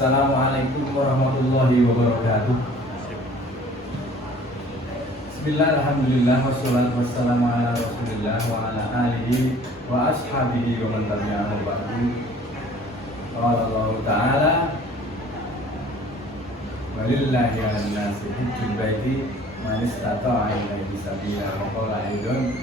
Assalamualaikum warahmatullahi wabarakatuh. Bismillah, alhamdulillah, wassalatu wassalamu ala rasulillah wa ala alihi wa ashabihi wa man tabi'ahu ba'du. Qala Allah Ta'ala, walillahi 'alan nasi hajjul baiti man istata'a ilaihi sabila. Wa qala aidan,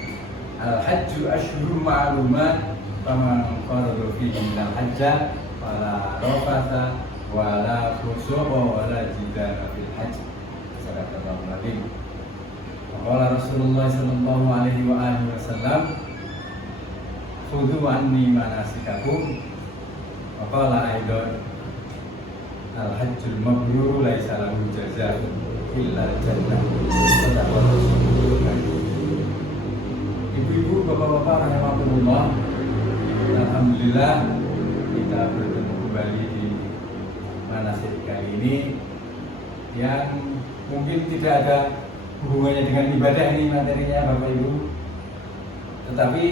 al-hajju ashhurun ma'lumat faman farada fihi al-hajja wala rafatha wala fusuqa wala jidala fil hajj. Sadaqallahu al-azim. Qala Rasulullah sallallahu alaihi wa alihi wasallam, khudhu anni manasikakum. Wa qala aidan, al-hajjul mabrur laisa lahu jazaa'un illa al-jannah. Sadaqallahu Rasulullah. Ibu-ibu, bapak-bapak rahimakumullah, alhamdulillah kita bertemu kembali di manasik kali ini yang mungkin tidak ada hubungannya dengan ibadah ini materinya Bapak Ibu, tetapi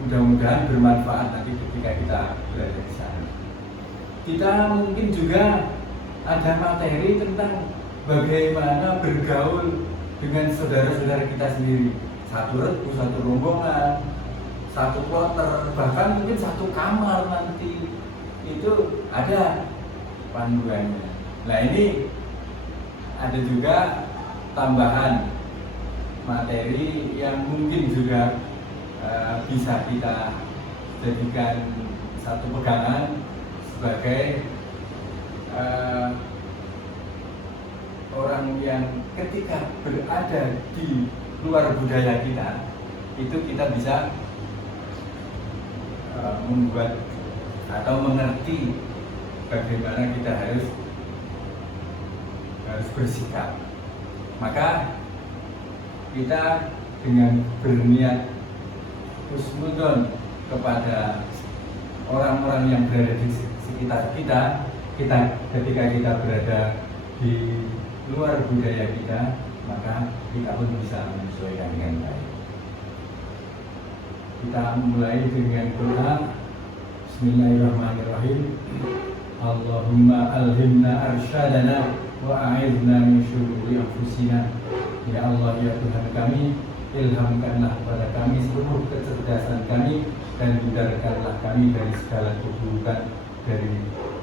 mudah-mudahan bermanfaat nanti ketika kita berada di sana. Kita mungkin juga ada materi tentang bagaimana bergaul dengan saudara-saudara kita sendiri, satu retu, satu rombongan, satu kloter, bahkan mungkin satu kamar nanti itu ada panduannya. Nah, ini ada juga tambahan materi yang mungkin juga bisa kita jadikan satu pegangan sebagai orang yang ketika berada di luar budaya kita, itu kita bisa membuat atau mengerti bagaimana kita harus bersikap. Maka kita dengan berniat husnudon kepada orang-orang yang berada di sekitar kita ketika kita berada di luar budaya kita, maka kita pun bisa menyesuaikan dengan baik. Kita mulai dengan doa. Bismillahirrahmanirrahim. Allahumma alhimna arsyadana wa a'idna min syururi anfusina. Ya Allah, ya Tuhan kami, ilhamkanlah kepada kami seluruh kecerdasan kami dan hindarkanlah kami dari segala keburukan dari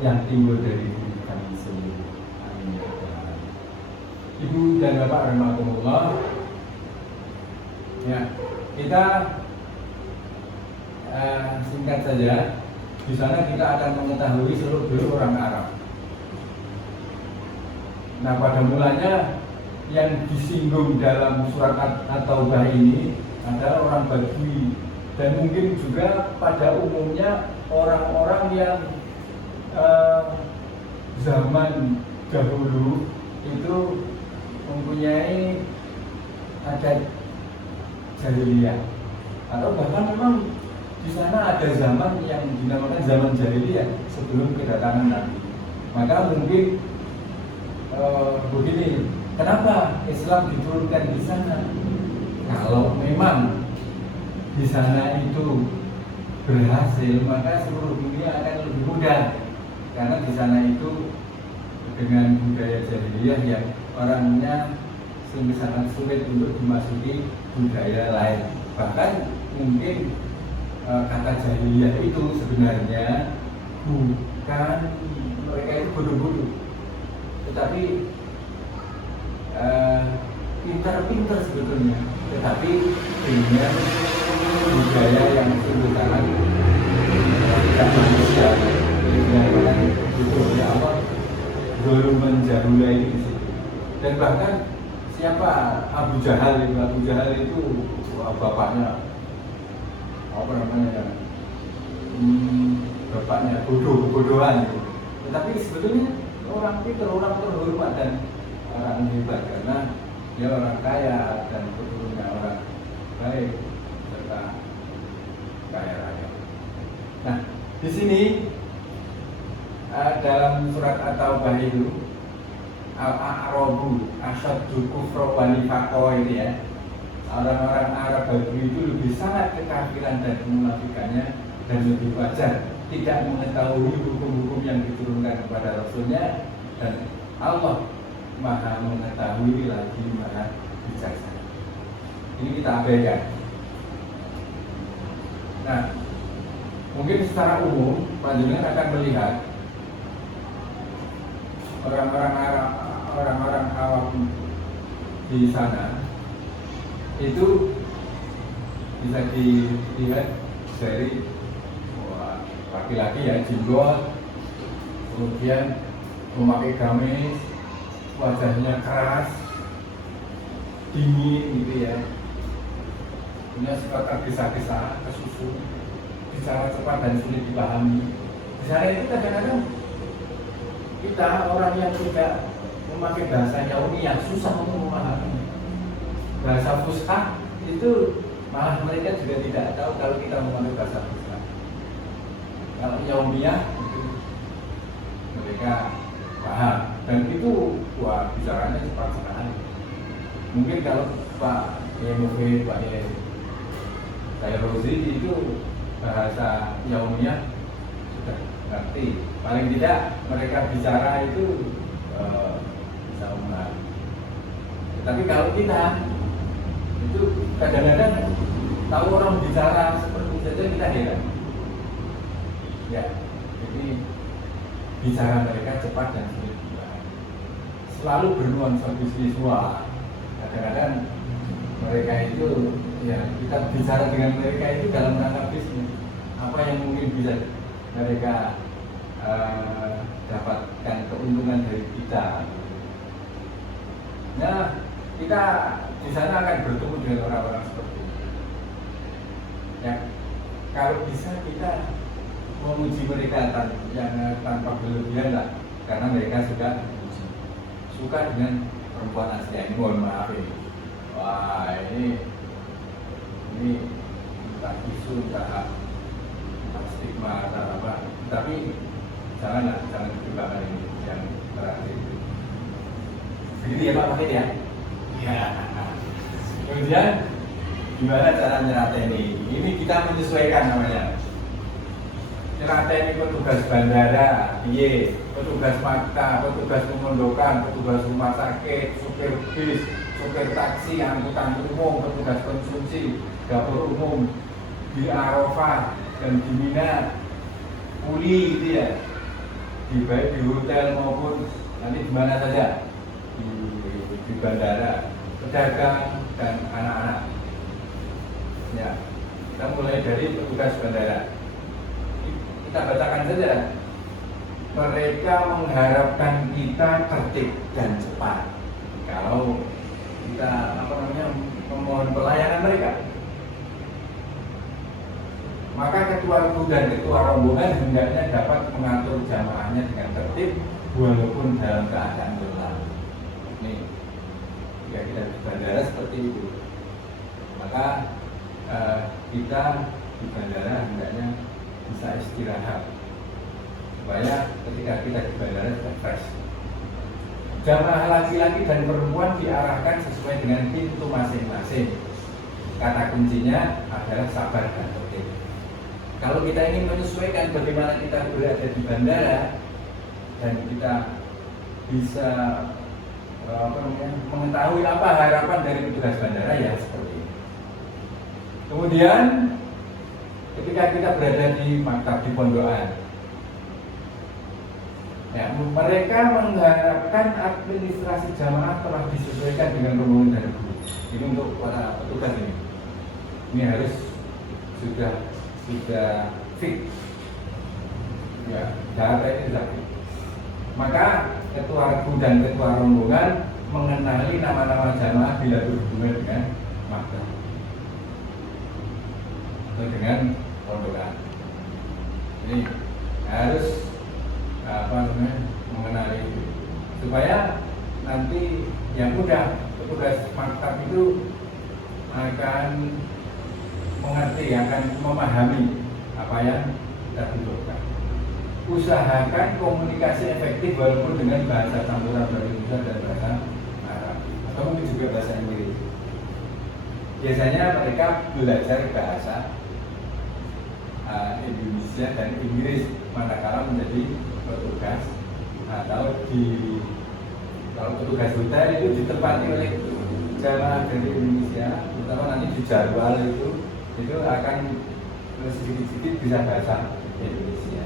yang timbul dari diri kami sendiri. Amin. Ibu dan Bapak rahimakumullah. Ya, kita singkat saja. Di sana kita akan mengetahui seluk-beluk orang Arab. Nah, pada mulanya yang disinggung dalam surat At-Taubah ini adalah orang Badui, dan mungkin juga pada umumnya orang-orang yang zaman dahulu itu mempunyai adat jahiliyah, atau bahkan memang di sana ada zaman yang dinamakan zaman jahiliyah sebelum kedatangan Nabi. Maka mungkin begini, kenapa Islam diturunkan di sana? Kalau memang di sana itu berhasil, maka seluruh dunia akan lebih mudah, karena di sana itu dengan budaya jahiliyah yang orangnya sangat sulit untuk dimasuki budaya lain. Bahkan mungkin kata jahiliyah itu sebenarnya bukan mereka itu bodoh-bodoh, tetapi pintar-pintar sebetulnya, tetapi dengan budaya yang sungguh sangat tidak manusia. Dengan itu oleh Allah belum menjahulai di situ. Dan bahkan siapa Abu Jahal itu bapaknya apa namanya, bapaknya bodohan itu. Tetapi sebetulnya orang pintar, orang terhormat dan orang hebat, karena dia orang kaya dan keturunannya orang baik serta kaya raya. Nah, di sini dalam surat At-Taubah itu al-a'rabu asyaddu kufra wa nifaqo ini ya. Orang-orang Arab Badui itu lebih sangat kekafiran dan kemunafikannya, dan lebih wajar tidak mengetahui hukum-hukum yang diturunkan kepada Rasulnya, dan Allah Maha mengetahui lagi Maha bijaksana. Ini kita abaikan. Nah, mungkin secara umum panjenengan akan melihat orang-orang awam di sana itu bisa dilihat dari laki-laki ya, jenggot, kemudian memakai gamis, wajahnya keras, dingin gitu ya, punya sifat tergesa-gesa, kesusu, bicara cepat dan sulit dipahami. Di sana itu kadang-kadang kita orang yang tidak memakai bahasa Yahudi yang susah untuk memahami. Bahasa Fusha itu malah mereka juga tidak tahu kalau kita memakai bahasa Fusha. Kalau Yaumiyah itu mereka paham, dan itu wah bicaranya cepat sekali. Mungkin kalau Pak Yemufi, Pak Rozi itu bahasa Yaumiyah sudah ngerti. Paling tidak mereka bicara itu bisa memahami. Tapi kalau kita itu kadang-kadang tahu orang bicara seperti itu saja kita heran. Ya, jadi bicara mereka cepat dan sulit dipahami. Selalu bernuansa bisniswa. Kadang-kadang mereka itu, ya kita bicara dengan mereka itu dalam rangka bisnis. Apa yang mungkin bisa mereka dapatkan keuntungan dari kita. Nah, kita di sana akan bertemu dengan orang-orang seperti itu. Ya, kalau bisa kita memuji mereka tanpa berlebihan lah, karena mereka suka dengan perempuan Asia ini. Mohon maaf ini, wah ini tak isu, tak stigma, tak apa. Tapi jangan pertimbangan ini yang terakhir. Begitu ya Pak Mahid ya. Ya. Kemudian gimana cara nyerateni? Ini kita menyesuaikan namanya. Nyerateni petugas bandara, iya, petugas makta, petugas pemondokan, petugas rumah sakit, supir bis, supir taksi, angkutan umum, petugas konsumsi, dapur umum di Arafah dan di Mina, kuli gitu ya, baik di hotel maupun nanti di mana saja, di bandara, pedagang dan anak-anak. Ya, kita mulai dari petugas bandara. Kita bacakan saja. Mereka mengharapkan kita tertib dan cepat. Kalau kita memohon pelayanan mereka, maka ketua regu dan ketua rombongan hendaknya dapat mengatur jamaahnya dengan tertib walaupun dalam keadaan lelah. Nih, ya kita di bandara seperti itu. Maka kita di bandara hendaknya bisa istirahat supaya ketika kita di bandara sudah fresh. Jamaah laki-laki dan perempuan diarahkan sesuai dengan pintu masing-masing. Kata kuncinya adalah sabar dan tertib. Kalau kita ingin menyesuaikan bagaimana kita berada di bandara dan kita bisa mengetahui apa harapan dari petugas bandara, ya seperti ini. Kemudian ketika kita berada di maktab di pondokan, ya, mereka mengharapkan administrasi jamaah telah disesuaikan dengan rombongan dari guru. Ini untuk para petugas ini. Ini harus sudah fit. Ya, data ini sudah fit. Maka ketua regu dan ketua rombongan mengenali nama-nama jamaah bila berhubungan dengan maktab atau dengan pondokan. Ini harus mengenali itu supaya nanti yang mudah petugas maktab itu akan mengerti, akan memahami apa yang kita butuhkan. Usahakan komunikasi efektif walaupun dengan bahasa campuran bahasa Indonesia dan bahasa Arab atau mungkin juga bahasa Inggris. Biasanya mereka belajar bahasa Indonesia dan Inggris manakala menjadi petugas atau kalau petugas hotel itu ditempati oleh jamaah dari Indonesia, terutama nanti di jadwal itu akan sedikit-sedikit bisa bahasa Indonesia.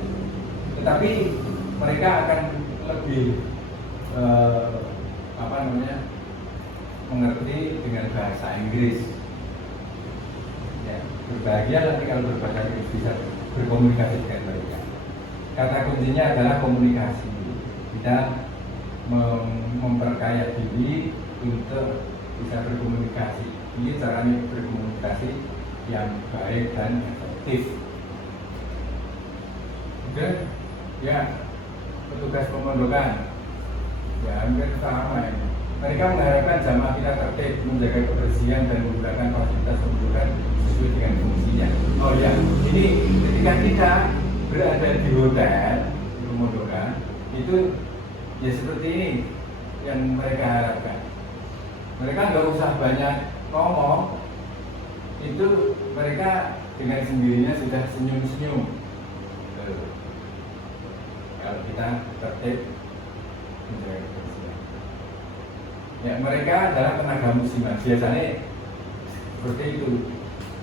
Tetapi mereka akan lebih mengerti dengan bahasa Inggris. Ya, berbahagia nanti kalau berbahasa Inggris bisa berkomunikasi dengan mereka. Kata kuncinya adalah komunikasi. Kita memperkaya diri untuk bisa berkomunikasi. Ini caranya berkomunikasi yang baik dan efektif. Oke, ya, petugas pemondokan, ya hampir sama ini. Mereka mengharapkan jamaah kita tertib, menjaga kebersihan dan menggunakan fasilitas pemondokan sesuai dengan fungsinya. Oh ya, ini ketika kita berada di hotel pemondokan, itu ya seperti ini yang mereka harapkan. Mereka nggak usah banyak ngomong, itu mereka dengan sendirinya sudah senyum-senyum. Kalau kita tertib menjaga kebersihan, ya mereka adalah tenaga musiman. Biasanya seperti itu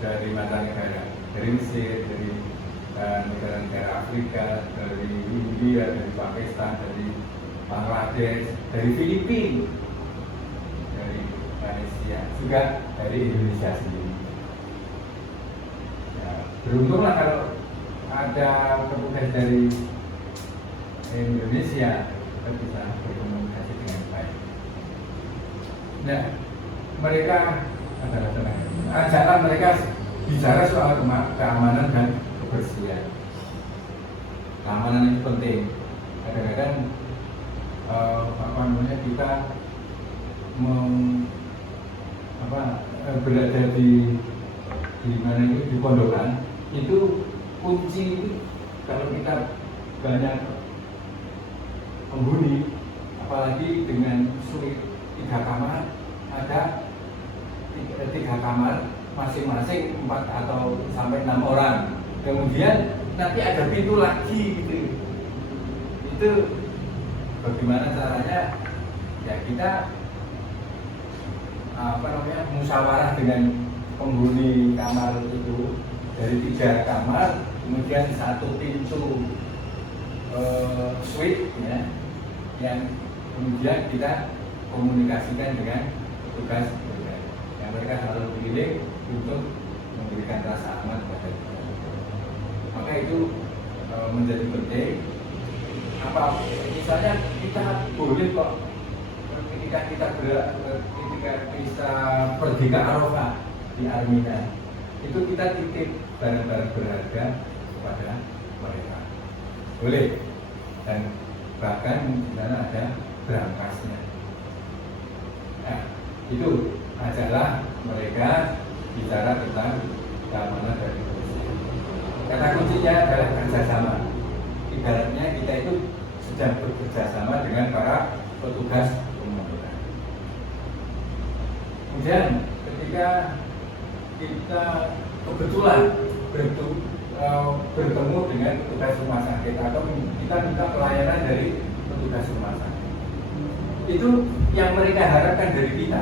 dari mancanegara, dari Mesir, dari negara-negara Afrika, dari India, dari Pakistan, dari Bangladesh, dari Filipina, dari Malaysia, juga dari Indonesia sendiri. Ya, beruntunglah kalau ada petugas dari Indonesia kita bisa berkomunikasi dengan baik. Nah, mereka adalah tenaga. Ajaklah mereka bicara soal keamanan dan kebersihan. Keamanan itu penting. Kadang-kadang kita berada di mana itu di pondokan itu kunci. Kalau kita banyak penghuni, apalagi dengan suite 3 kamar, ada 3 kamar masing-masing 4 atau sampai 6 orang. Kemudian nanti ada pintu lagi gitu. Itu bagaimana caranya? Ya kita musyawarah dengan penghuni kamar itu dari 3 kamar, kemudian 1 pintu suite ya, yang kemudian kita komunikasikan dengan petugas yang mereka selalu pilih untuk memberikan rasa aman kepada kita. Maka itu menjadi penting. Misalnya kita boleh kok ketika kita bisa pergi ke Arafah di Armina, itu kita titip barang-barang berharga kepada mereka, boleh, dan bahkan di sana ada berangkasnya. Nah, itu ajalah mereka bicara tentang keamanan dan kebersihan. Kata kuncinya adalah kerjasama. Ibaratnya kita itu sedang bekerjasama dengan para petugas pemondokan. Kemudian ketika kita kebetulan bertemu dengan petugas rumah sakit atau kita minta pelayanan dari petugas rumah sakit, itu yang mereka harapkan dari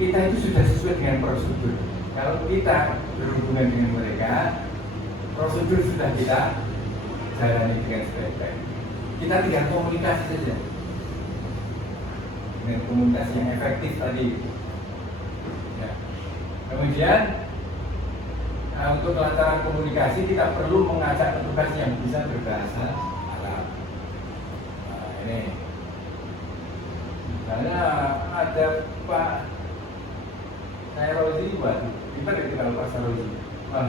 kita itu sudah sesuai dengan prosedur. Kalau kita berhubungan dengan mereka, prosedur sudah kita jalani dengan sebaik-baik. Kita tinggal komunikasi saja dengan komunikasi yang efektif tadi. Ya. Kemudian untuk kelancaran komunikasi kita perlu mengajak petugas yang bisa berbahasa Arab. Nah, ini misalnya ada Pak Sarozi, kita kalau Pak Sarozi,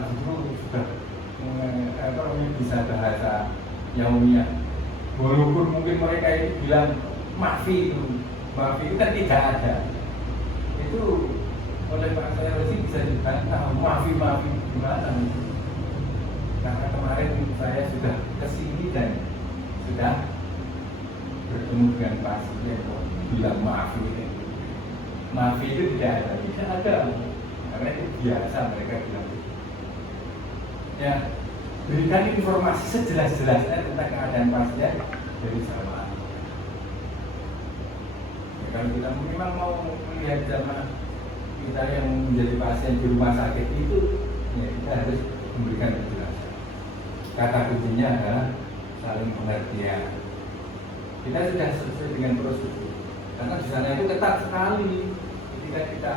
justru sudah bisa bahasa Yaumiyah. Walaupun mungkin mereka itu bilang maafi itu kan tidak ada. Itu oleh Pak Sarozi bisa dibantah, maafi gimana? Karena kemarin saya sudah kesini dan sudah bertemu dengan pasien yang bilang maafi itu tidak ada, karena itu biasa mereka bilang. Ya, berikan informasi sejelas-jelasnya tentang keadaan pasien dari jamaah. Ya, kalau kita memang mau melihat jamaah kita yang menjadi pasien di rumah sakit itu, ya kita harus memberikan penjelasan. Kata kuncinya adalah saling pengertian. Kita sudah sesuai dengan prosedur, karena di sana itu ketat sekali ketika kita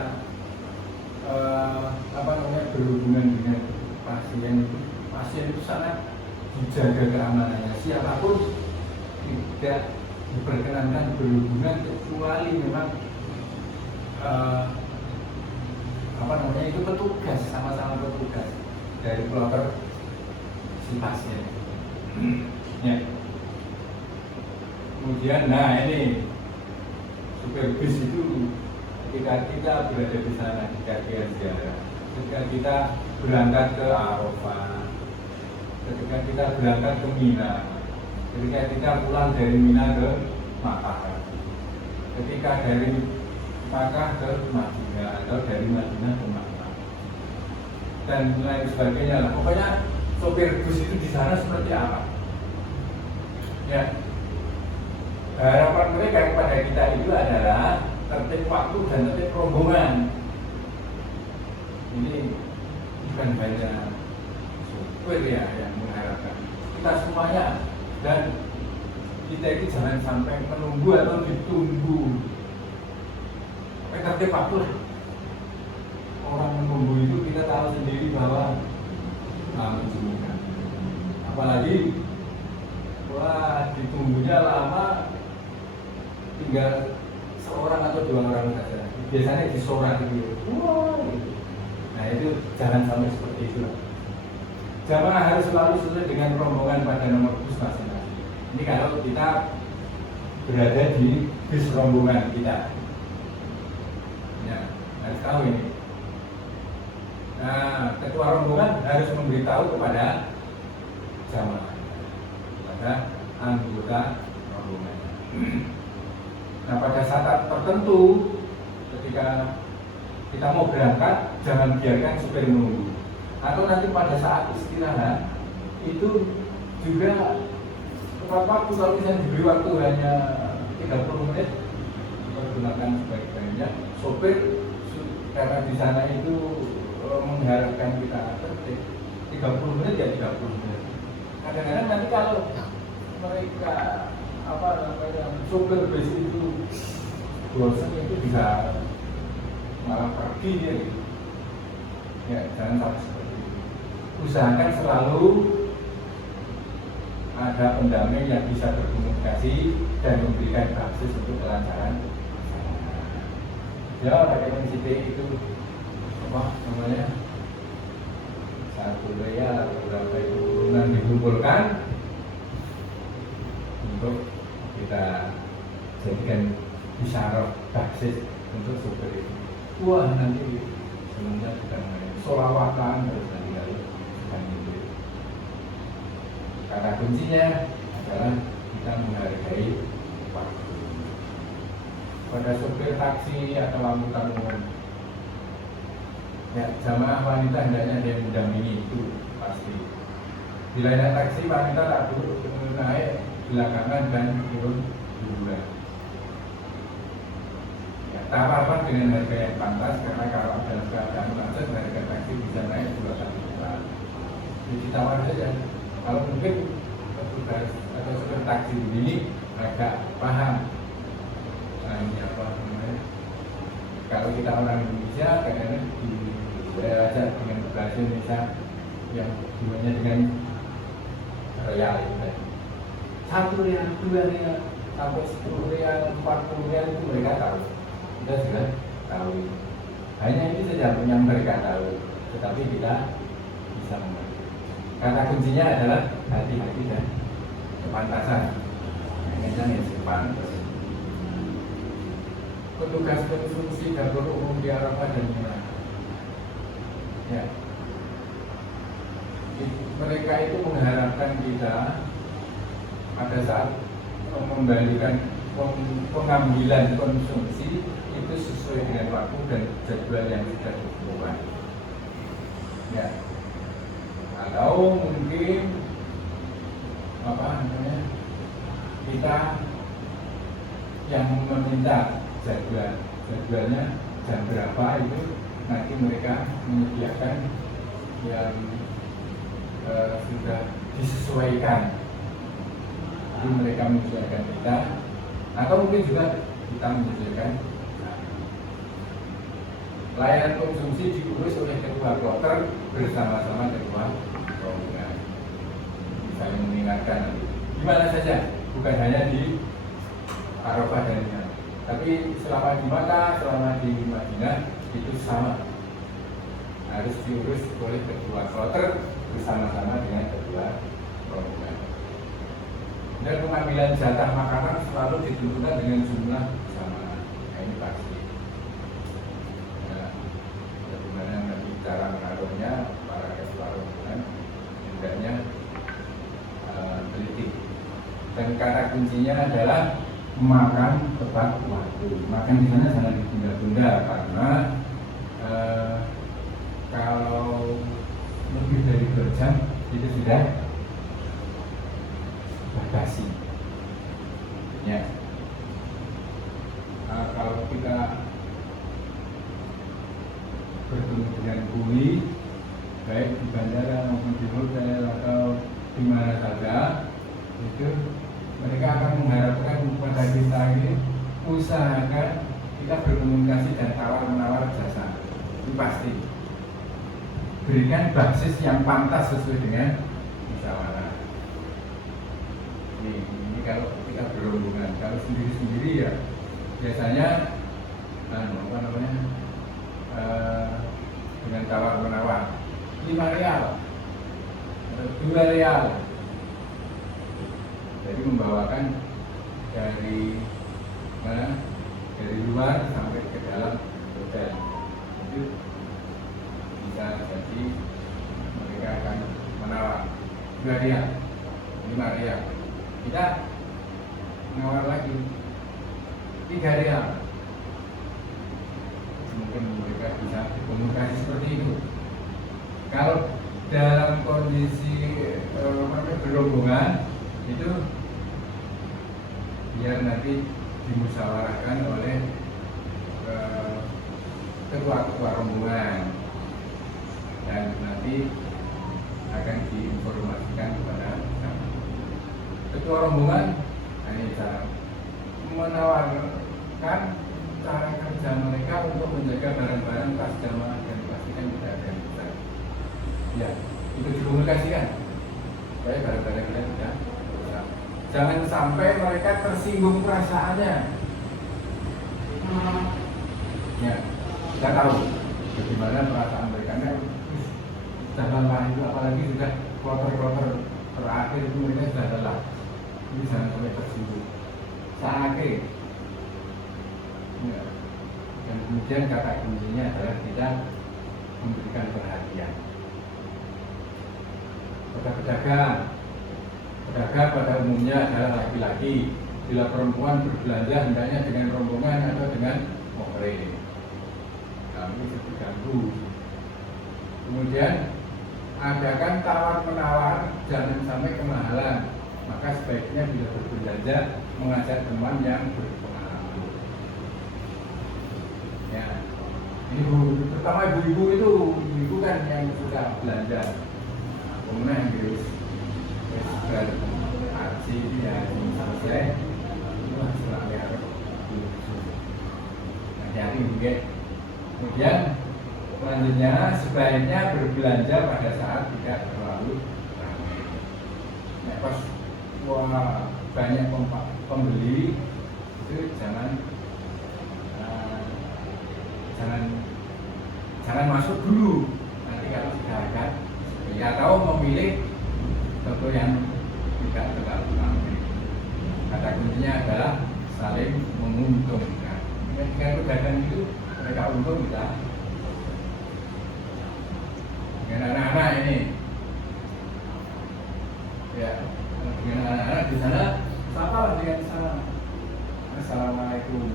berhubungan dengan pasien itu sangat dijaga keamanannya. Siapapun tidak diperkenankan berhubungan kecuali memang itu petugas, sama-sama petugas dari kloter si pasien. Ya. Kemudian, nah ini supir bis itu ketika kita berada di sana di kajian ziarah, ketika kita berangkat ke Arafah, ketika kita berangkat ke Mina, ketika kita pulang dari Mina ke Makkah, ketika dari Makkah ke Madinah atau dari Madinah ke Makkah dan lain sebagainya lah. Pokoknya sopir bus itu di sana seperti apa? Ya, harapan mereka kepada kita itu adalah tertib waktu dan tertib rombongan. Ini bukan hanya supir ya yang mengharapkan, kita semuanya, dan kita itu jangan sampai menunggu atau ditunggu. Tertib waktu lah. Orang menunggu itu kita tahu sendiri bahwa menjemukan. Apalagi ditunggunya lama, tinggal seorang atau dua orang saja. Biasanya disorak gitu. Wah, gitu. Nah itu jangan sampai seperti itu. Jamaah harus selalu sesuai dengan rombongan pada nomor bus masing-masing. Ini kalau kita berada di bis rombongan kita, ya harus tahu ini. Nah, ketua rombongan harus memberitahu kepada jamaah, kepada anggota rombongan. Nah, pada saat tertentu ketika kita mau berangkat, jangan biarkan supir menunggu. Atau nanti pada saat istirahat itu juga tepat waktu. Kalau misalnya diberi waktu hanya 30 menit, gunakan sebaik-baiknya. Sopir karena di sana itu mengharapkan kita tertib, 30 menit ya 30 menit. Kadang-kadang nanti kalau mereka sopir bus itu bosan, itu bisa malah pergi ya gitu. Ya jangan sampai seperti itu. Usahakan selalu ada pendamping yang bisa berkomunikasi dan memberikan akses untuk kelancaran. Ya pakai prinsip itu satu real atau berapa itu turunan dikumpulkan untuk kita jadikan isyarat taksis untuk supir itu. Wah nanti sebelumnya kita solawatan terus nanti lalu itu. Kata kuncinya adalah kita menghargai waktu. Pada supir taksi atau angkutan umum, ya jamaah wanita hendaknya ada yang mendampingi, itu pasti. Bila naik taksi wanita tak duduk naik belakangan dan turun duluan. Ya, tak apa-apa dengan harga yang pantas, karena kalau dalam keadaan macet harga taksi bisa naik 2 kali lipat. Jadi ditawar saja. Kalau mungkin petugas atau supir taksi ini agak paham. Nah ini apa namanya? Kalau kita orang Indonesia kadang-kadang belajar dengan bahasa Indonesia yang hubungannya dengan real itu tadi. 1 real, 2 real, sampai 10 real, 40 real itu mereka tahu. Kita sudah tahu. Hanya itu saja yang mereka tahu, tetapi kita bisa mengerti. Kata kuncinya adalah hati-hati dan kepantasan. Yang sepantas. Petugas konsumsi dapur umum di Arafah dan Mina. Ya. Mereka itu mengharapkan kita pada saat mengembalikan pengambilan konsumsi itu sesuai dengan waktu dan jadwal yang sudah ditentukan. Ya. atau mungkin apa namanya, kita yang meminta jadwalnya jam berapa itu nanti mereka menyediakan yang sudah disesuaikan. Jadi mereka menyesuaikan kita, atau mungkin juga kita menyesuaikan. Layanan konsumsi diurus oleh ketua kloter bersama-sama ketua rombongan. Saling mengingatkan nanti. Di mana saja, bukan hanya di Arafah dan Mina, tapi selama di Makkah, selama di Madinah itu sama. Harus diurus oleh ketua kloter bersama-sama dengan ketua rombongan. Dan pengambilan jatah makanan selalu ditentukan dengan jumlah sama. Nah, ini pasti. Bagaimana nanti cara mengaturnya, para ketua rombongan hendaknya teliti. Dan kata kuncinya adalah makan tepat waktu. Makan di sana jangan ditunda-tunda, karena kalau lebih dari 2 jam itu sudah batasi. Ya. Kalau kita bertemu dengan kuli, baik di bandara maupun di hotel atau di mana saja, itu mereka akan mengharapkan kepada kita ini usahakan kita berkomunikasi dan tawar-menawar jasa. Itu pasti. Berikan basis yang pantas sesuai dengan musyawarah. Ini kalau kita berombongan, kalau sendiri-sendiri ya biasanya apa namanya, dengan tawar-menawar 5 rial atau 2 rial. Jadi membawakan dari mana, dari luar sampai ke dalam hotel. Itu bisa jadi mereka akan menawar 2 rial, 5 rial. Kita menawar lagi 3 rial. Mungkin mereka bisa komunikasi seperti itu. Kalau dalam kondisi berombongan itu biar nanti dimusyawarahkan oleh ketua-ketua rombongan dan nanti akan diinformasikan kepada ketua rombongan. Ini cara menawarkan cara kerja mereka untuk menjaga barang-barang tas jamaah dan pastikan tidak ada yang besar. Ya, itu dikomunikasikan supaya barang-barang kita tidak besar. Jangan sampai mereka tersinggung perasaannya. Ya, kita tahu bagaimana perasaan mereka. Sudah lelah itu, apalagi sudah kloter-kloter terakhir itu mereka sudah lelah. Ini jangan sampai tersinggung. Sakit. Ya. Dan kemudian kata kuncinya adalah kita memberikan perhatian pada pedagang. Pedagang pada umumnya adalah laki-laki. Bila perempuan berbelanja hendaknya dengan rombongan atau dengan mobil. Kami itu terganggu. Kemudian adakan tawar-menawar, jangan sampai kemahalan. Maka sebaiknya bila berbelanja mengajak teman yang berpengalaman. Ya, ibu, terutama ibu-ibu itu, ibu kan yang suka belanja. Kemudian harus berarti ya selesai. Itu selalu harus hati-hati juga. Kemudian selanjutnya sebaiknya berbelanja pada saat tidak terlalu ramai. Nah, pas banyak pembeli itu jangan masuk dulu. Nanti kalau sudah ada, ya tahu memilih toko yang tidak terlalu ramai. Kata kuncinya adalah saling menguntungkan. Dengan pedagang itu mereka untung, kita dengan anak-anak ini, ya dengan anak-anak di sana, sapalah dengan di sana. Assalamualaikum.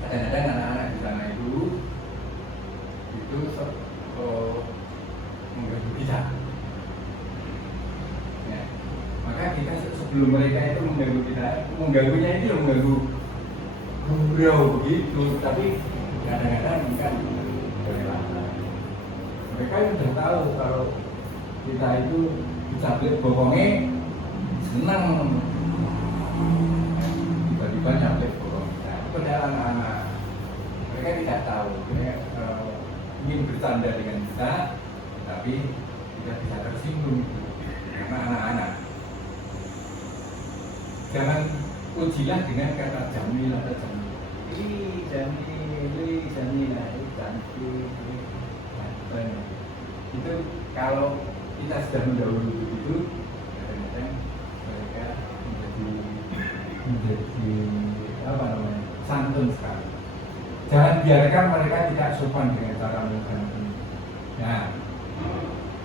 Kadang-kadang anak-anak di sana itu mengganggu kita. Ya. Maka kita sebelum mereka itu mengganggu kita, mengganggunya itu mengganggu gurau begitu, tapi kadang-kadang kan berrelasi. Mereka sudah tahu kalau kita itu dicablik bokongnya senang, tiba-tiba nyablik bokong. Nah, itu adalah anak-anak. Mereka tidak tahu, mereka ingin bercanda dengan kita, tapi tidak bisa tersinggung karena anak-anak. Jangan ujilah dengan kata jamil atau jamil. Jamil, cantik. Itu kalau kita sudah mendahului begitu, kadang-kadang mereka menjadi apa namanya, santun sekali. Jangan biarkan mereka tidak sopan dengan cara mengganti. Nah,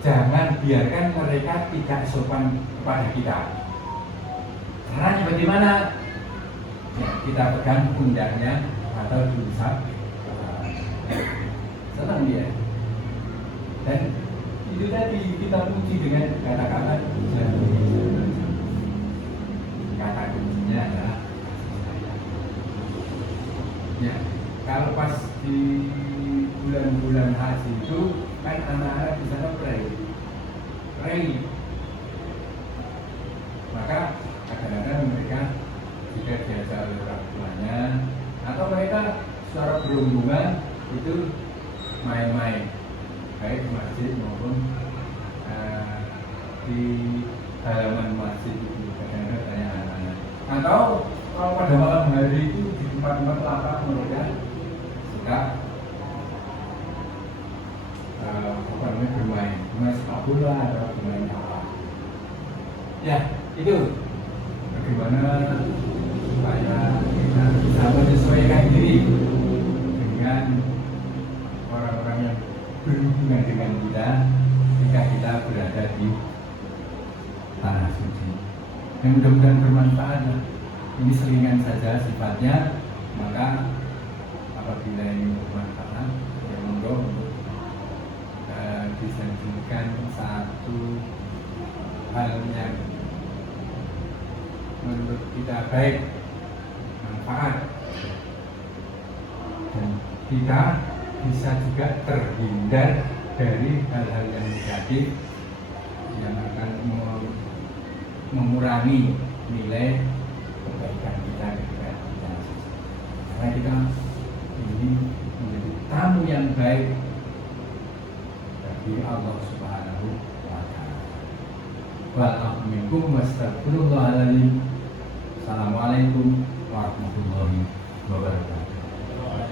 jangan biarkan mereka tidak sopan kepada kita. Caranya bagaimana? Ya, kita pegang pundaknya atau diusap, senang dia. Dan itu tadi kita puji dengan kata-kata kata kuncinya adalah ya, kalau pas di bulan-bulan haji itu kan anak-anak di sana rally, maka kadang-kadang mereka jika diajak oleh orang tuanya atau mereka secara berombongan itu main-main baik di masjid maupun di halaman masjid itu, kadang-kadang tanya anak-anak. Atau kalau pada malam hari itu di tempat-tempat lapang mereka suka bermain sepak bola atau bermain apa. Ya, itu bagaimana supaya kita bisa menyesuaikan diri dengan orang-orang yang berhubungan dengan kita ketika kita berada di tanah suci. Yang mudah-mudahan bermanfaat. Ini selingan saja sifatnya, maka apabila ini bermanfaat, ya monggo untuk dijadikan satu hal yang menurut kita baik, manfaat, dan kita bisa juga terhindar dari hal-hal yang negatif yang akan mengurangi nilai kebaikan kita ketika kita. Karena kita ini menjadi tamu yang baik bagi Allah Subhanahu wa Ta'ala. Wa'alaikum warahmatullahi wabarakatuh. Assalamualaikum warahmatullahi wabarakatuh.